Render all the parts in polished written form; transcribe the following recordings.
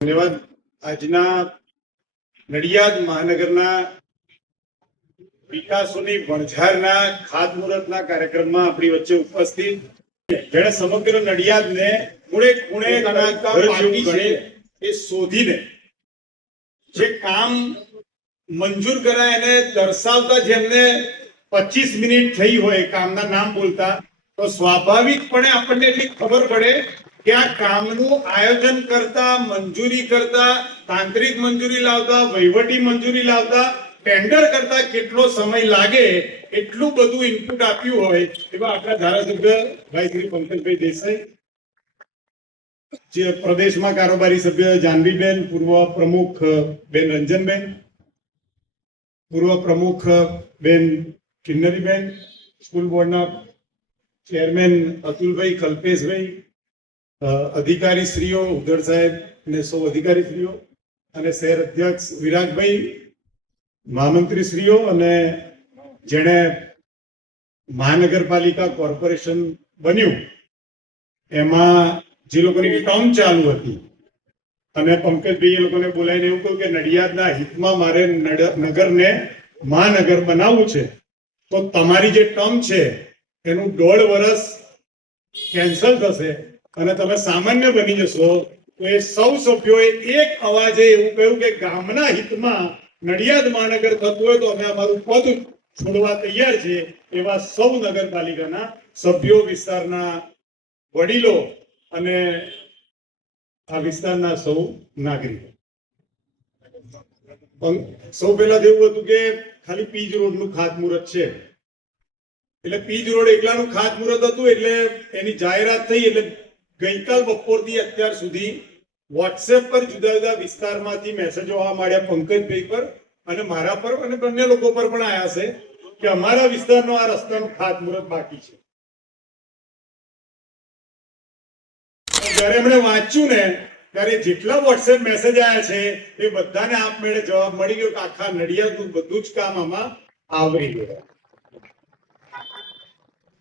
ધન્યવાદ। આજના નડિયાદ મહાનગરના વિકાસોની વણઝારના ખાતમુહૂર્તના કાર્યક્રમમાં આપણી વચ્ચે ઉપસ્થિત જેણે સમગ્ર નડિયાદને ખૂણે ખૂણે બાકી છે એ શોધીને જે કામ મંજૂર કરાય એને દર્શાવતા જેમને 25 મિનિટ થઈ હોય કામના નામ બોલતા, તો સ્વાભાવિકપણે આપણને એટલી ખબર પડે કે આ કામનું આયોજન કરતા, મંજૂરી કરતા, તાંત્રિક મંજૂરી લાવતા, વહીવટી મંજૂરી લાવતા, ટેન્ડર કરતા કેટલો સમય લાગે એટલું બધું ઇનપુટ આપ્યું હોય એવા આપણા ધારાસભ્ય ભાઈ શ્રી પંકજભાઈ દેસાઈ, જે પ્રદેશમાં કારોબારી સભ્ય જાનવીબેન, પૂર્વ પ્રમુખ બેન રંજનબેન, પૂર્વ પ્રમુખ બેન કિન્નરીબેન, સ્કૂલ બોર્ડના ચેરમેન અતુલભાઈ, કલ્પેશભાઈ, અધિકારી શ્રીઓ ઉધડ સાહેબ અને સૌ અધિકારી શ્રીઓ અને શહેર અધ્યક્ષ વિરાગભાઈ, મહામંત્રી શ્રીઓ અને જેણે મહાનગરપાલિકા કોર્પોરેશન બન્યું એમાં જે લોકોની ટર્મ ચાલુ હતી અને પંકજભાઈ એ લોકોને બોલાવીને એવું કહ્યું કે નડિયાદના હિતમાં મારે નગરને મહાનગર બનાવવું છે, તો તમારી જે ટર્મ છે એનું 1.5 વર્ષ કેન્સલ થશે અને તમે સામાન્ય બની જશો। તો એ સૌ સભ્યોએ એક અવાજે એવું કહ્યું કે ગામના હિતમાં નડિયાદ મહાનગર થતું હોય તો અમે અમારું પદ છોડવા તૈયાર છે। એવા સૌ નગરપાલિકાના સભ્યો, વિસ્તારના વડીલો અને આ વિસ્તારના સૌ નાગરિકો, સૌ પહેલા એવું હતું કે ખાલી પીજ રોડનું ખાતમુહૂર્ત છે, એટલે પીજ રોડ એકલાનું ખાતમુહૂર્ત હતું એટલે એની જાહેરાત થઈ। એટલે ગઈકાલ બપોરથી અત્યાર સુધી વોટ્સએપ પર જુદા જુદા વિસ્તારમાંથી મેસેજો આવવા માંડ્યા, પંકજભાઈ પર અને મારા પર અને બંને લોકો પર પણ આવ્યા છે કે અમારા વિસ્તારનો આ રસ્તાનું ખાતમુહૂર્ત બાકી છે। જ્યારે એમણે વાંચ્યું ને ત્યારે જેટલા વોટ્સએપ મેસેજ આવ્યા છે એ બધાને આપમેળે જવાબ મળી ગયો કે આખા નડિયાદનું બધું જ કામ આમાં આવરી ગયા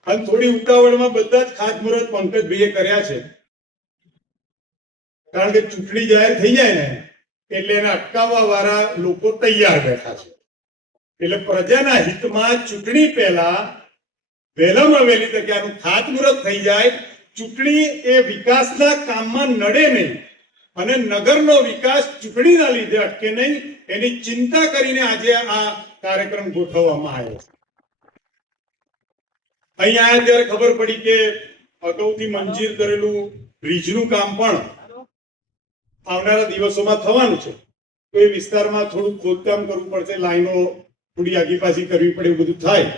અને થોડી ઉતાવળમાં બધા જ ખાતમુહૂર્ત પંકજભાઈએ કર્યા છે, કારણ કે ચૂંટણી જાહેર થઈ જાય ને એટલે એને અટકાવવા વાળા લોકો તૈયાર બેઠા છે। એટલે પ્રજાના હિતમાં ચૂંટણી પહેલા વહેલામાં વહેલી તકે આનું ખાતમુહૂર્ત થઈ જાય, ચૂંટણી એ વિકાસના કામમાં નડે નહીં અને નગરનો વિકાસ ચૂંટણીના લીધે અટકે નહીં, એની ચિંતા કરીને આજે આ કાર્યક્રમ ગોઠવવામાં આવ્યો છે। અહીંયા આવ્યા ત્યારે ખબર પડી કે અગાઉથી મંજૂર કરેલું બ્રિજનું કામ પણ આવનારા દિવસોમાં થવાનું છે, તો એ વિસ્તારમાં થોડું ખોદકામ કરવું પડશે, લાઈનો થોડી આગી પાછી કરવી પડે, એવું બધું થાય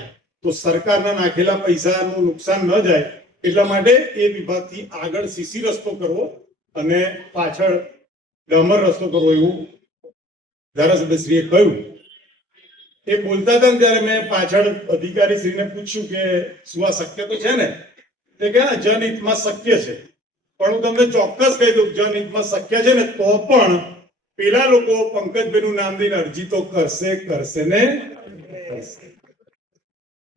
તો સરકારના નાખેલા પૈસાનું નુકસાન ન જાય એટલા માટે એ વિભાગથી આગળ સીસી રસ્તો કરવો અને પાછળ ડામર રસ્તો કરવો એવું ધારાસભ્યશ્રીએ કહ્યું। એ બોલતા હતા ત્યારે મેં પાછળ અધિકારી શ્રીને પૂછ્યું કે શું આ શક્ય તો છે ને? તે કે જનહિતમાં શક્ય છે, પણ હું તમને ચોક્કસ કહી દઉં જનહિતમાં શક્ય છે ને તો પણ પેલા લોકો પંકજભાઈનું નામ દઈને અરજી તો કરશે ને કરશે।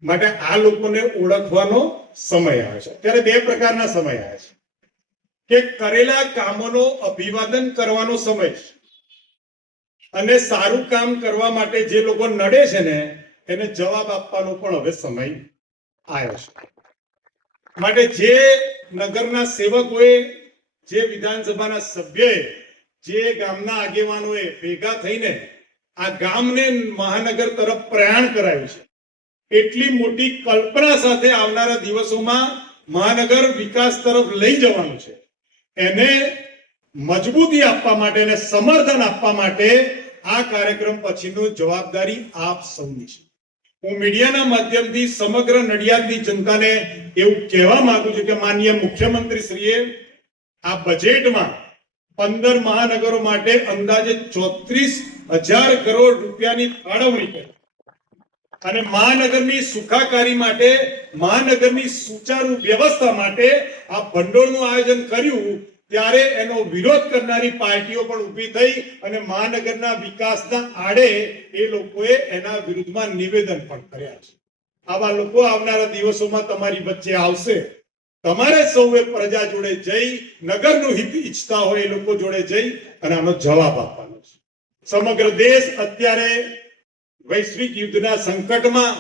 માટે આ લોકોને ઓળખવાનો સમય આવે છે। ત્યારે બે પ્રકારના સમય આવે છે કે કરેલા કામોનો અભિવાદન કરવાનો સમય છે અને સારું કામ કરવા માટે જે લોકો નડે છે ને એને જવાબ આપવાનો પણ હવે સમય આવ્યો છે। માટે જે નગરના સેવકોએ, જે વિધાનસભાના સભ્યએ, જે ગામના આગેવાનોએ ભેગા થઈને આ ગામને મહાનગર તરફ પ્રયાણ કરાયું છે, એટલી મોટી કલ્પના સાથે આવનારા દિવસોમાં મહાનગર વિકાસ તરફ લઈ જવાનું છે, એને મજબૂતી આપવા માટે અને સમર્થન આપવા માટે આ કાર્યક્રમ પછીનો જવાબદારી આપ સૌની છે। હું મીડિયાના માધ્યમથી સમગ્ર નડિયાદની જનતાને એવું કહેવા માંગુ છું કે માનનીય મુખ્યમંત્રી શ્રીએ આ બજેટમાં 15 મહાનગરો માટે અંદાજે 34,000 કરોડ રૂપિયાની ફાળવણી કરી અને મહાનગરની સુખાકારી માટે, મહાનગરની સુચારુ વ્યવસ્થા માટે આ ભંડોળનું આયોજન કર્યું। ત્યારે એનો વિરોધ કરનારી પાર્ટીઓ પણ ઊભી થઈ અને મહાનગરના વિકાસના આડે એ લોકોએ એના વિરુદ્ધમાં નિવેદન પણ કર્યા છે। આવા લોકો આવનારા દિવસોમાં તમારી વચ્ચે આવશે તમારે સૌએ પ્રજા જોડે જઈ નગરનું હિત ઈચ્છતા હોય એ લોકો જોડે જઈ અને આનો જવાબ આપવાનો છે. સમગ્ર દેશ અત્યારે વૈશ્વિક યુદ્ધના સંકટમાં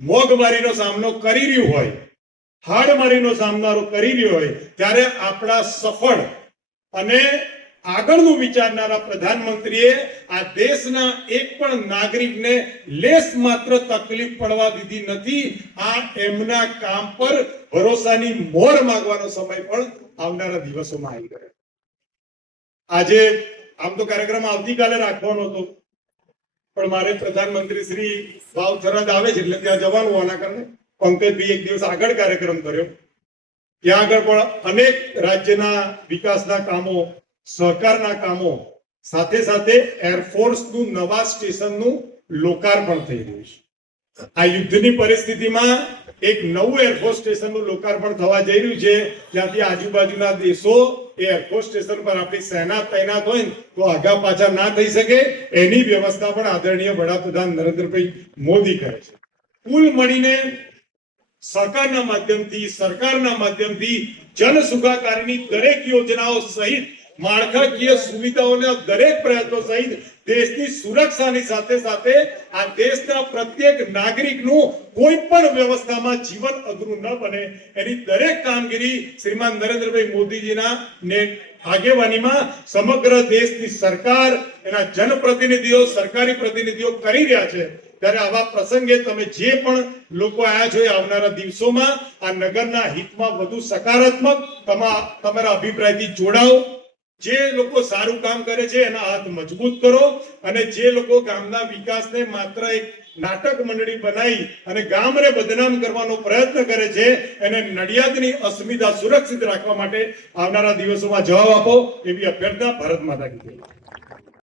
મોંઘવારીનો સામનો કરી રહ્યું હોય, હાડમારીનો સામનો કરી રહ્યો હોય, ત્યારે આપણા સફળ અને આગળનું વિચારનારા પ્રધાનમંત્રીએ આ દેશના એક પણ નાગરિકને લેશ માત્ર તકલીફ પડવા દીધી નથી. આ એમના કામ પર ભરોસાની મોહર માંગવાનો સમય પણ આવનારા દિવસોમાં આવી ગયો. આજે આમ તો કાર્યક્રમ આવતીકાલે રાખવાનો હતો, પણ મારે પ્રધાનમંત્રી શ્રી વાવ થરાદ આવે છે એટલે ત્યાં જવાનું હોવાના કારણે પંકજભાઈ એક દિવસ આગળ કાર્યક્રમ કર્યો. ત્યાં આગળ પણ અનેક રાજ્યના વિકાસના કામો, સહકારના કામો સાથે સાથે એરફોર્સનું નવા સ્ટેશનનું લોકાર્પણ થઈ રહ્યું છે. આ યુદ્ધની પરિસ્થિતિમાં એક નવું એરફોર્સ સ્ટેશનનું લોકાર્પણ થવા જઈ રહ્યું છે, જ્યાંથી આજુબાજુના દેશો એ એરફોર્સ સ્ટેશન પર આપણી સેના તૈનાત હોય તો આગા પાછા ના થઈ શકે, એની વ્યવસ્થા પણ આદરણીય વડાપ્રધાન નરેન્દ્રભાઈ મોદી કરે છે. કુલ મળીને સરકારના માધ્યમથી, સરકારના માધ્યમથી જન સુખાકારીની દરેક યોજનાઓ સહિત માળખાકીય સુવિધાઓના દરેક પ્રયત્નો સહિત દેશની સુરક્ષાની સાથે સાથે આ દેશના પ્રત્યેક નાગરિકનું કોઈ પણ વ્યવસ્થામાં જીવન અઘરું ન બને એની દરેક કામગીરી શ્રીમાન નરેન્દ્રભાઈ મોદીજીના આગેવાનીમાં સમગ્ર દેશની સરકાર, એના જનપ્રતિનિધિઓ, સરકારી પ્રતિનિધિઓ કરી રહ્યા છે. ત્યારે આવા પ્રસંગે તમે જે પણ લોકો આયા છો એ આવનારા દિવસોમાં આ નગરના હિતમાં વધુ સકારાત્મક તમારા અભિપ્રાયથી જોડાઓ. જે લોકો સારું કામ કરે છે એના હાથ મજબૂત કરો, અને જે લોકો ગામના વિકાસને માત્ર એક નાટક મંડળી બનાવી અને ગામને બદનામ કરવાનો પ્રયત્ન કરે છે, એને નડિયાદની અસ્મિતા સુરક્ષિત રાખવા માટે આવનારા દિવસોમાં જવાબ આપો એવી અભ્યર્થના. ભારત માતા કી જય.